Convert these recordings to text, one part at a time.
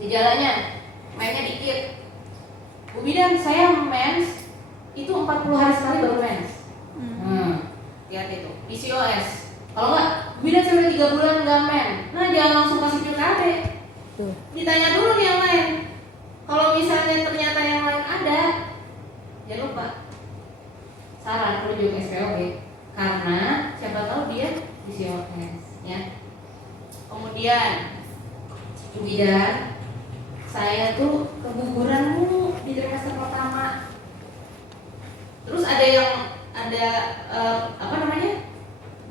Gejalanya, mainnya dikit. Bu bidan, saya mens itu 40 hari sekali baru mens. Lihat itu, PCOS. Kalau enggak, Bu bidan saya udah 3 bulan nggak mens. Nah, jangan langsung kasih pil KB. Ditanya dulu nih yang lain. Kalau misalnya ternyata yang lain ada, jangan lupa saran rujuk SPOG karena siapa tahu dia PCOS ya. Kemudian Bu bidan, saya tuh keguguran mulu di trimester pertama. Terus ada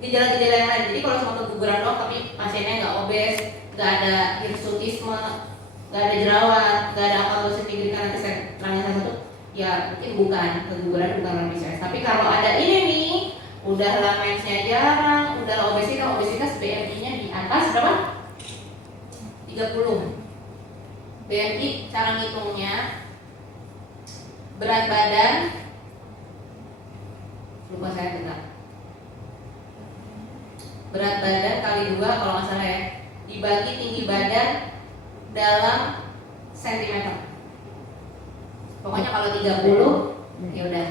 gejala-gejala yang lain. Jadi kalau cuma keguguran doang tapi pasiennya nggak obes, nggak ada hirsutisme, nggak ada jerawat, nggak ada akatosis nigricans, nanti saya terangin satu, ya mungkin bukan keguguran, bukan PCOS. Tapi kalau ada ini nih, udah mensnya jarang, udah obesitas BMI-nya di atas berapa? 30. BMI cara ngitungnya berat badan, lupa saya bentar, berat badan kali 2 kalau nggak salah ya, dibagi tinggi badan dalam sentimeter. Pokoknya kalau 30 ya udah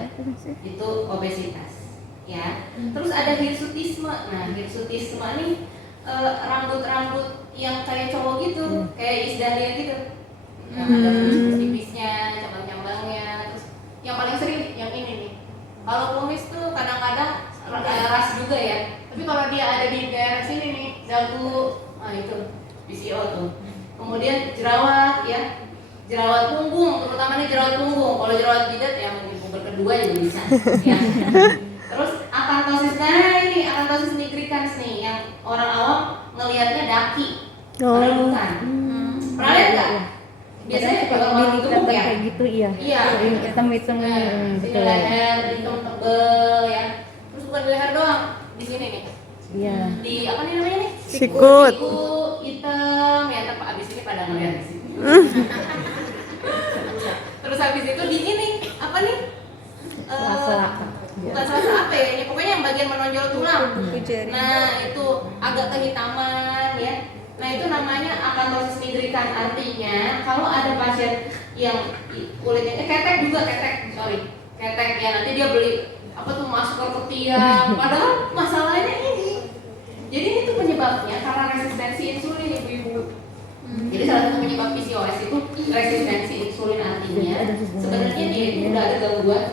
itu obesitas ya. Terus ada hirsutisme. Nah, hirsutisme ini rambut-rambut yang kayak cowok gitu, kayak Isdalia gitu. Ada tipis-tipisnya, cabang-cabangnya. Terus yang paling sering yang ini nih. Kalau kumis tuh kadang-kadang ras juga ya. Tapi kalau dia ada di daerah sini nih, zagu, nah itu PCO tuh. Kemudian jerawat ya, jerawat punggung, terutama nih jerawat punggung. Kalau jerawat jidat ya mungkin puber kedua juga bisa. Ya. Terus akanthosis, nah ini akanthosis nigricans nih, yang orang awam ngelihatnya daki, padahal bukan. Pernah lihat nggak? Biasanya kalau orang gemuk ya, kayak gitu iya. Iya. Hitam-hitam, betul. Leher hitam tebel ya. Terus bukan di leher doang, di sini nih. Iya. Di apa nih namanya nih? Sikut. Siku hitam ya, tapi abis ini pada ngeliat di sini. Terus habis itu di ini apa nih? Bukan sela apa ya? Pokoknya yang bagian menonjol tulang. Nah itu agak kehitaman ya. Nah itu namanya akanthosis nigricans. Artinya kalau ada pasien yang kulitnya ketek ya, nanti dia beli apa tuh masker ketiak, padahal masalahnya ini. Jadi ini tuh penyebabnya karena resistensi insulin ibu-ibu. Jadi salah satu penyebab PCOS itu resistensi insulin, artinya sebenarnya dia itu udah ada gangguan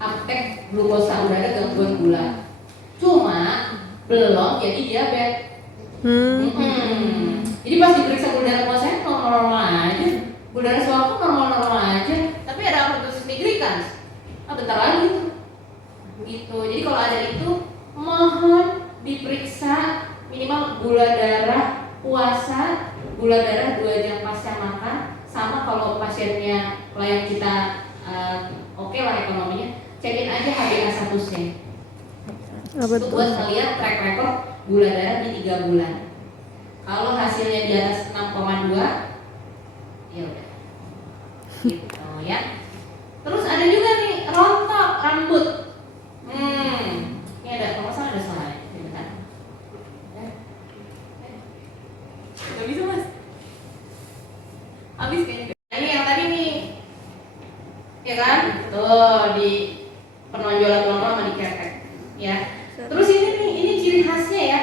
uptake glukosa, udah ada gangguan gula, cuma belum jadi diabetes. Jadi pas diperiksa gula darah puasanya normal aja, gula darah suaku normal aja, tapi ada akanthosis nigricans. Bentar lagi tuh. Gitu. Jadi kalau ada itu mohon diperiksa minimal gula darah puasa, gula darah 2 jam pasca makan, sama kalau pasiennya klien kita oke lah ekonominya, cekin aja HbA1c. Itu buat melihat track record gula darah di 3 bulan. Kalau hasilnya di atas 6,2 ya udah. Gitu ya. Terus ada juga nih rontok rambut. Ini ada, kalau salah ada soalnya. Bentar. Gak bisa mas. Habis kayaknya. Nah, ini yang tadi nih, ya kan? Tuh di penonjolan tulang sama di ketek, ya. Terus ini ciri khasnya ya.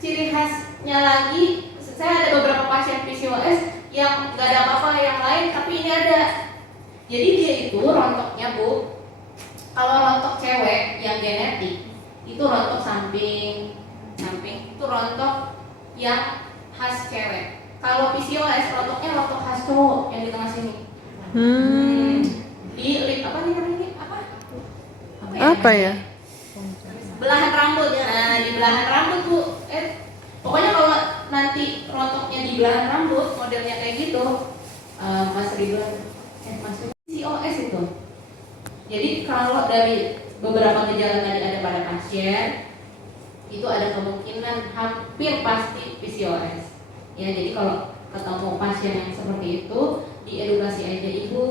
Ciri khasnya lagi, saya ada beberapa pasien PCOS yang nggak ada apa-apa yang lain, tapi ini ada. Jadi dia itu rontoknya bu, kalau rontok cewek yang genetik itu rontok samping itu rontok yang khas cewek. Kalau PCOS rontoknya rontok khas cowok yang di tengah sini. Di lip apa nih namanya? Apa ya? Belahan rambut. Nah di belahan rambut bu, pokoknya kalau nanti rontoknya di belahan rambut modelnya kayak gitu, Mas Ridwan, Mas PCOS itu. Jadi kalau dari beberapa gejala tadi ada pada pasien, itu ada kemungkinan hampir pasti PCOS. Ya, jadi kalau ketemu pasien yang seperti itu, diedukasi aja ibu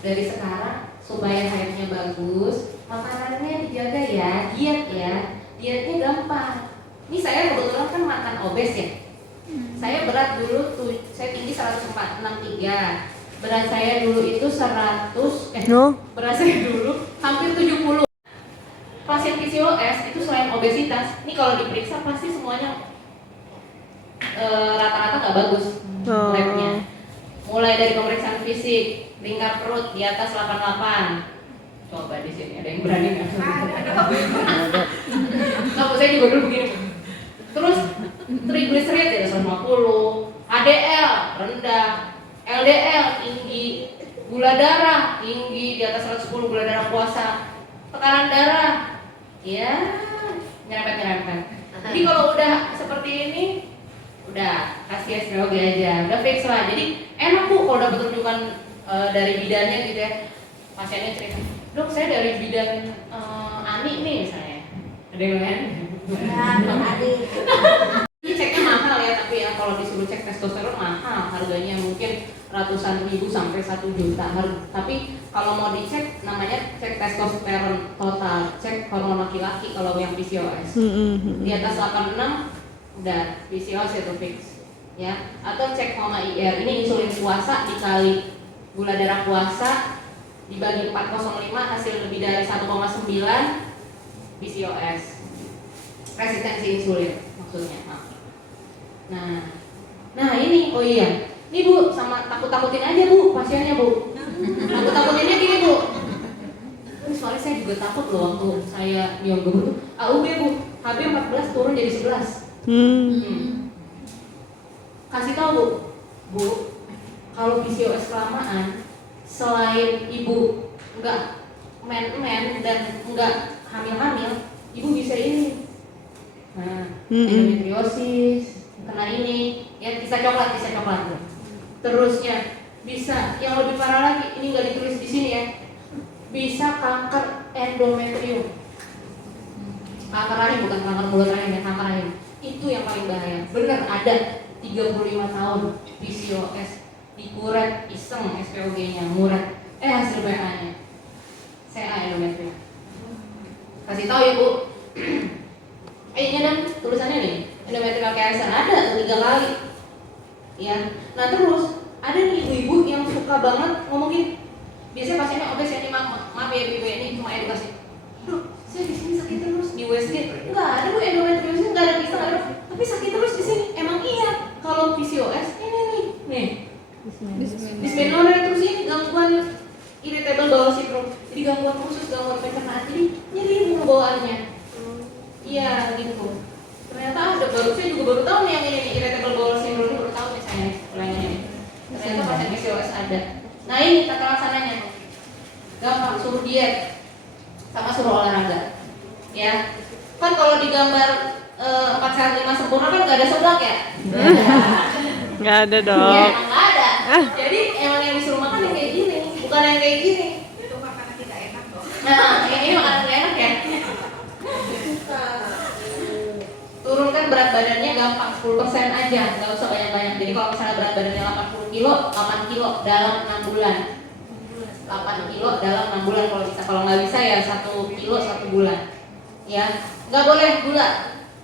dari sekarang supaya haidnya bagus, makanannya dijaga ya, dietnya gampang. Ini saya kebetulan kan makan obes ya, Saya berat dulu tuh, saya tinggi 104, 63. Berat saya dulu itu 100, No. berat saya dulu hampir 70. Pasien PCOS itu selain obesitas, ini kalau diperiksa pasti semuanya rata-rata nggak bagus labnya. Mulai dari pemeriksaan fisik, lingkar perut di atas 88. Coba di sini ada yang berani nggak? Kamu saya juga dulu begini. Terus triglyceride di atas 150, HDL rendah, LDL tinggi, gula darah tinggi di atas 110, gula darah puasa, tekanan darah, ya nyerempet. Jadi kalau udah seperti ini, udah kasih SPOG aja, udah fix lah. Jadi enak Bu kalau dapat rujukan dari bidannya gitu ya. Pasiennya cerita, dok saya dari bidan Ani nih misalnya, ada yang lain? Ini ceknya mahal ya, tapi ya kalau disuruh cek testosteron mahal, harganya mungkin ratusan ribu sampai 1 juta. Tapi kalau mau dicek namanya cek testosteron total, cek hormon laki-laki kalau yang PCOS. Di atas 86 udah PCOS itu fix ya. Atau cek HOMA IR, ini insulin puasa dikali gula darah puasa dibagi 405 hasil lebih dari 1,9 PCOS. Resistensi insulin maksudnya. Nah ini, oh iya, ini Bu, sama takut-takutin aja Bu, pasiennya Bu. Takut-takutinnya gini Bu. Soalnya saya juga takut loh waktu saya nyogok itu AUB Bu, HB 14 turun jadi 11. Kasih tahu Bu, kalau PCOS kelamaan, selain ibu enggak men dan enggak hamil-hamil, ibu bisa ini. Nah, endometriosis, kena ini, ya bisa coklat. Terusnya bisa yang lebih parah lagi, ini nggak ditulis di sini ya, bisa kanker endometrium, kanker rahim, bukan kanker mulut rahim ya, kanker rahim. Itu yang paling bahaya. Bener ada 35 tahun PCOS dikuret iseng SPOG-nya murah, hasil BA-nya CA endometrium. Kasih tahu ya Bu. Ini dan tulisannya nih, endometrial cancer ada 3 kali. Ya. Nah terus ada nih ibu-ibu yang suka banget ngomongin, biasanya pasiennya obes ya nih, maaf ya ibu ini cuma edukasi. Aduh, saya di sini sakit terus di USG. Enggak ada Bu endometriosis, enggak ada kisah, ada, tapi sakit terus di sini. Emang iya. Kalau PCOS ini nih. Dysmenorrhea terus ini gangguan irritable bowel syndrome. Jadi gangguan khusus, gangguan pencernaan. Jadi nyeri bawaannya. Iya gitu. Ternyata ada, saya juga baru tahu nih yang ini irritable bowel syndrome, ini baru tahu nih saya ulangannya nih. Ternyata pasien PCOS ada. Nah ini tata laksananya tuh. Gampang, suruh diet sama suruh olahraga. Ya. Kan kalau digambar 4 sehat 5 sempurna kan nggak ada seblak ya? Nggak ada Iya, dong. emang nggak ada. Jadi emang yang disuruh makan yang kayak gini, bukan yang kayak gini. Itu makanan tidak enak dong. Nah, yang ini makanan nggak enak ya. Turunkan berat badannya gampang, 10% aja, nggak usah banyak-banyak. Jadi kalau misalnya berat badannya 80 kilo, 8 kilo dalam 6 bulan. 8 kilo dalam 6 bulan kalau bisa. Kalau nggak bisa ya 1 kilo 1 bulan. Ya, nggak boleh gula,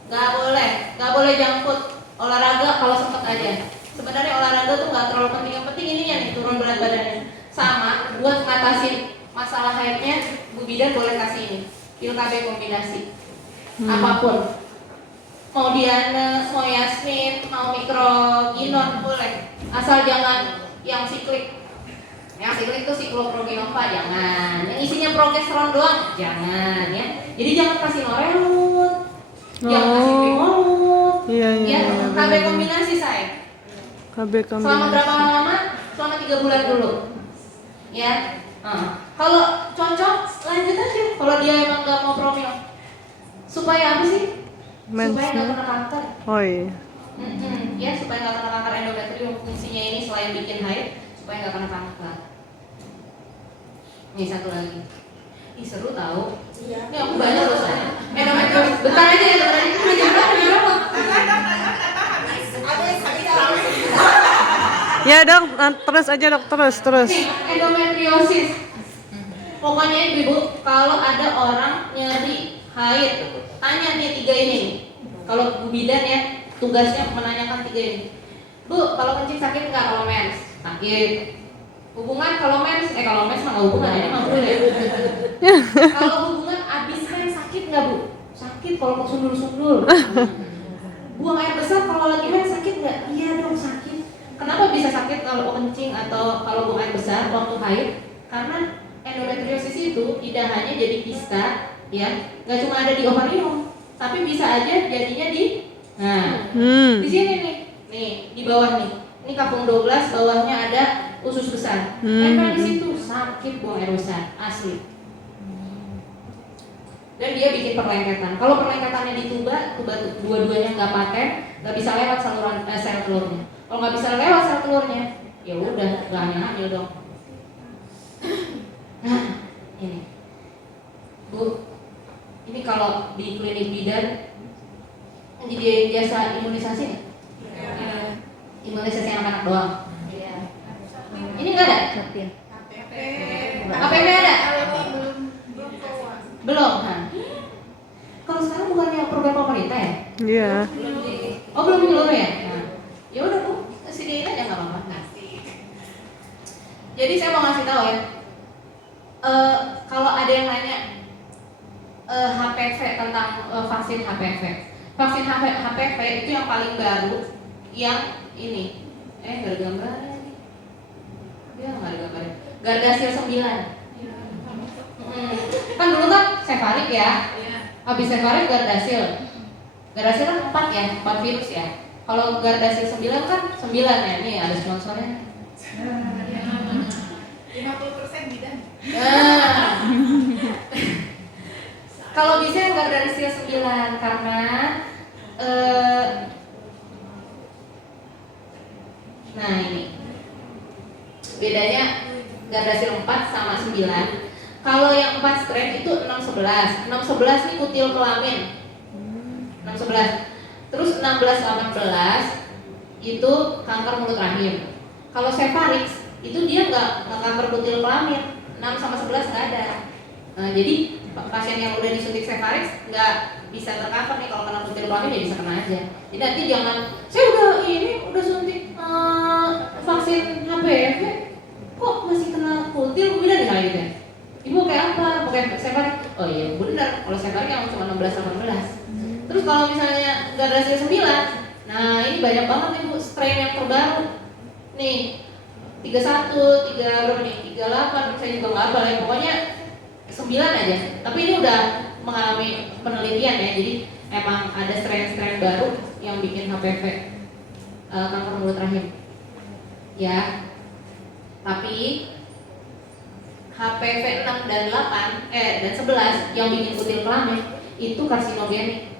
nggak boleh junk food. Olahraga kalau sempet aja. Sebenarnya olahraga tuh nggak terlalu penting, yang penting ininya nih, turun berat badannya. Sama buat ngatasin masalah haidnya, Bu Bidan boleh kasih ini pil KB kombinasi. Apapun, mau Diane, mau Yasmin, mau mikroginon boleh, asal jangan yang siklik. Yang siklik itu sikloprogenova jangan, yang isinya progesteron doang jangan ya. Jadi jangan kasih norelut, jangan kasih primolut. Iya. KB kombinasi saya. KB kombinasi. Selama berapa lama? Selama 3 bulan dulu. Ya. Kalau cocok lanjut aja. Kalau dia emang nggak mau promil, supaya apa sih? Supaya nggak kena kanker. Oh iya. Ya, supaya nggak kena kanker endometrium. Fungsinya ini selain bikin haid, supaya nggak kena kanker. Nih satu lagi. Ih seru tahu. Iya. Ini aku banyak loh soalnya. Endometrium. Bentar aja ya, bentar aja. Jam berapa? Ada yang sakit dalam. Ya dok, terus aja dok, terus. Nih, endometriosis. Pokoknya ibu, kalau ada orang nyeri haid, tanya nih 3 ini. Kalau Bu Bidan ya, tugasnya menanyakan 3 ini. Bu, kalau kencing sakit nggak kalau mens? Sakit. Hubungan kalau mens mah nggak hubungan, ini mah boleh. Kalau hubungan abis mens sakit nggak Bu? Sakit kalau mau sundul-sundul. Buang air besar kalau lagi mens sakit nggak? Iya dong sakit. Kenapa bisa sakit kalau kencing atau kalau buang air besar waktu haid? Karena endometriosis itu tidak hanya jadi kista, ya, nggak cuma ada di ovarium, tapi bisa aja jadinya di, di sini nih, di bawah nih. Ini kapung 12, bawahnya ada usus besar. Nempel di situ, sakit buang air besar, asli. Dan dia bikin perlengketan. Kalau perlengketannya di tuba dua-duanya nggak paten, nggak bisa lewat saluran sel telurnya. Kalau nggak bisa lewat sel telurnya, ya udah nggak hamil dong. Nah, ini, Bu, ini kalau di klinik bidan menyediain jasa imunisasi nggak? Imunisasi anak-anak doang. Ini nggak ada? APP ada? Belum kan? Kalau sekarang bukannya program pemerintah ya? Iya. Belum menyeluruh ya? Nah, ya udah Bu, sediain aja nggak apa-apa. Nah. Jadi saya mau ngasih tahu ya, kalau ada yang nanya HPV tentang vaksin HPV, vaksin HPV itu yang paling baru, yang ini, nggak ada gambarnya nih, dia nggak ada gambarnya, Gardasil 9. Kan dulu kan Cefarik ya, habis Cefarik Gardasil kan 4 ya, 4 virus ya. Kalau Gardasil 9 kan 9 ya, nih ada sponsornya. 50% bidan. Kalau bisa yang Gardasil 9 karena nah ini bedanya Gardasil 4 sama 9. Kalau yang 4 strain itu 611. 611 ini kutil kelamin. 611. Terus 1618 itu kanker mulut rahim. Kalau Cefarix itu dia nggak kanker kutil kelamin. 6 sama 11 nggak ada. Nah, jadi pasien yang udah disuntik Cefarix nggak bisa tercover nih kalau kena kutil kelamin, ya bisa kena aja. Jadi nanti jangan, saya udah suntik vaksin HPV, kok masih kena kutil, kemudian nggak gitu ya. Ibu kayak apa? Pakai Cefarik? Oh iya benar, kalau Cefarik yang cuma 16-18. Terus kalau misalnya Gardasil 9, nah ini banyak banget nih Bu, strain yang terbaru. Nih, 31, 38, saya juga nggak hafal ya, pokoknya 9 aja. Tapi ini udah mengalami penelitian ya, jadi emang ada strain-strain baru yang bikin HPV, kanker mulut rahim. Ya, tapi HPV 6 dan 8 dan 11 yang bikin kutil kelamin itu karsinogenik.